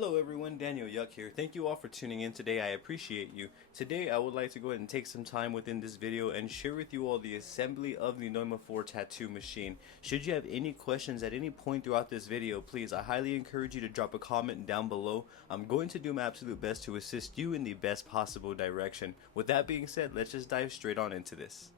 Hello everyone, Daniel Yuck here. Thank you all for tuning in today. I appreciate you. Today I would like to go ahead and take some time within this video and share with you all the assembly of the Neuma 4 tattoo machine. Should you have any questions at any point throughout this video, please, I highly encourage you to drop a comment down below. I'm going to do my absolute best to assist you in the best possible direction. With that being said, let's just dive straight on into this.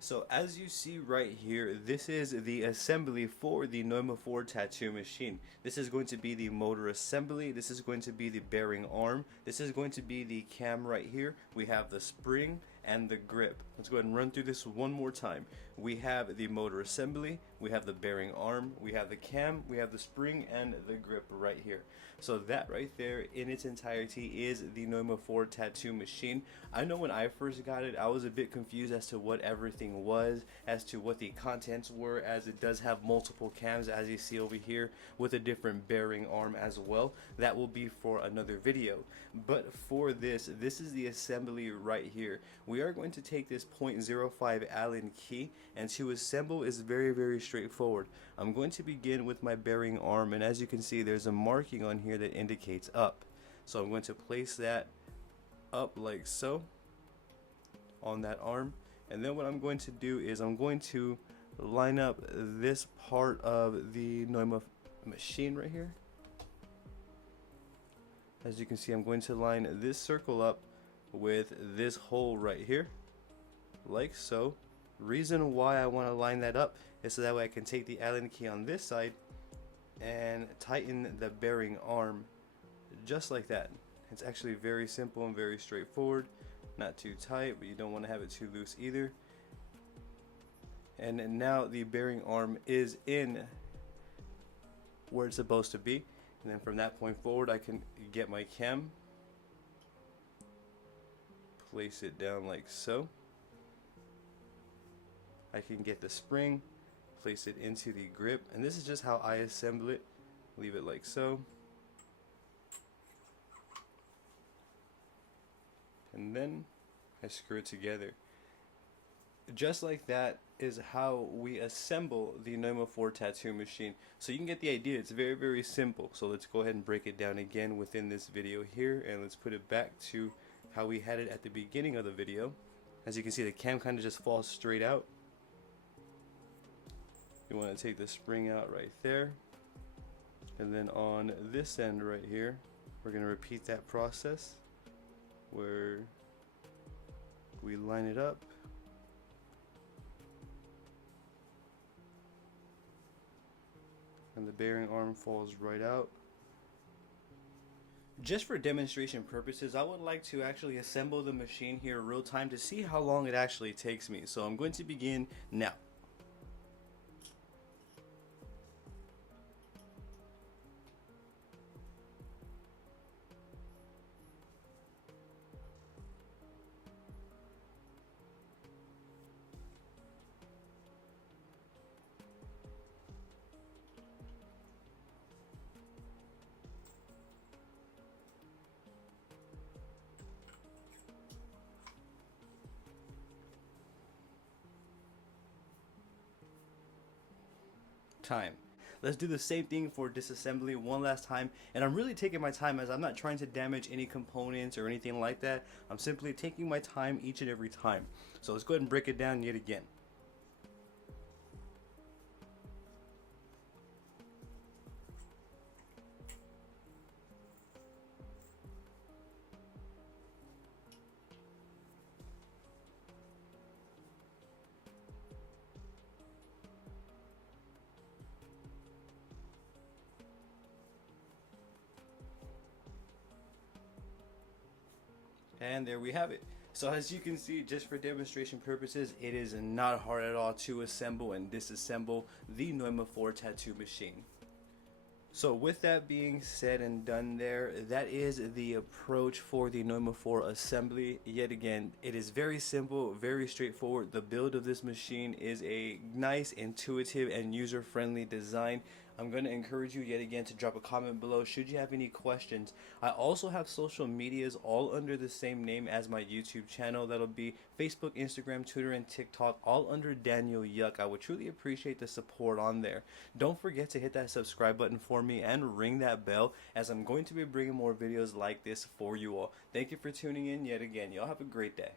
So as you see right here, this is the assembly for the Neuma 4 tattoo machine. This is going to be the motor assembly, this is going to be the bearing arm, this is going to be the cam right here. We have the spring and the grip. Let's go ahead and run through this one more time. We have the motor assembly, we have the bearing arm, we have the cam, we have the spring and the grip right here. So that right there in its entirety is the Neuma 4 tattoo machine. I know when I first got it, I was a bit confused as to what everything was, as to what the contents were, as it does have multiple cams as you see over here with a different bearing arm as well. That will be for another video. But for this is the assembly right here. We are going to take this .05 Allen key, and to assemble is very straightforward. I'm going to begin with my bearing arm, and as you can see there's a marking on here that indicates up. So I'm going to place that up like so on that arm, and then what I'm going to do is I'm going to line up this part of the Neuma machine right here. As you can see, I'm going to line this circle up with this hole right here like so. Reason why I want to line that up is so that way I can take the Allen key on this side and tighten the bearing arm just like that. It's actually very simple and very straightforward. Not too tight, but you don't want to have it too loose either. And now the bearing arm is in where it's supposed to be, and then from that point forward I can get my cam, place it down like so. I can get the spring, place it into the grip, and this is just how I assemble it. Leave it like so, and then I screw it together. Just like that is how we assemble the Neuma 4 tattoo machine. So you can get the idea, it's very simple. So let's go ahead and break it down again within this video here, and let's put it back to how we had it at the beginning of the video. As you can see, the cam kind of just falls straight out. You want to take the spring out right there, and then on this end right here we're going to repeat that process where we line it up, and the bearing arm falls right out. Just for demonstration purposes, I would like to actually assemble the machine here real time to see how long it actually takes me. So I'm going to begin now. Time. Let's do the same thing for disassembly one last time, and I'm really taking my time as I'm not trying to damage any components or anything like that. I'm simply taking my time each and every time. So let's go ahead and break it down yet again. And there we have it. So as you can see, just for demonstration purposes, it is not hard at all to assemble and disassemble the Neuma 4 tattoo machine. So with that being said and done there, that is the approach for the Neuma 4 assembly. Yet again, it is very simple, very straightforward. The build of this machine is a nice, intuitive, and user-friendly design. I'm going to encourage you yet again to drop a comment below should you have any questions. I also have social medias all under the same name as my YouTube channel. That'll be Facebook, Instagram, Twitter, and TikTok, all under Daniel Yuck. I would truly appreciate the support on there. Don't forget to hit that subscribe button for me and ring that bell, as I'm going to be bringing more videos like this for you all. Thank you for tuning in yet again. Y'all have a great day.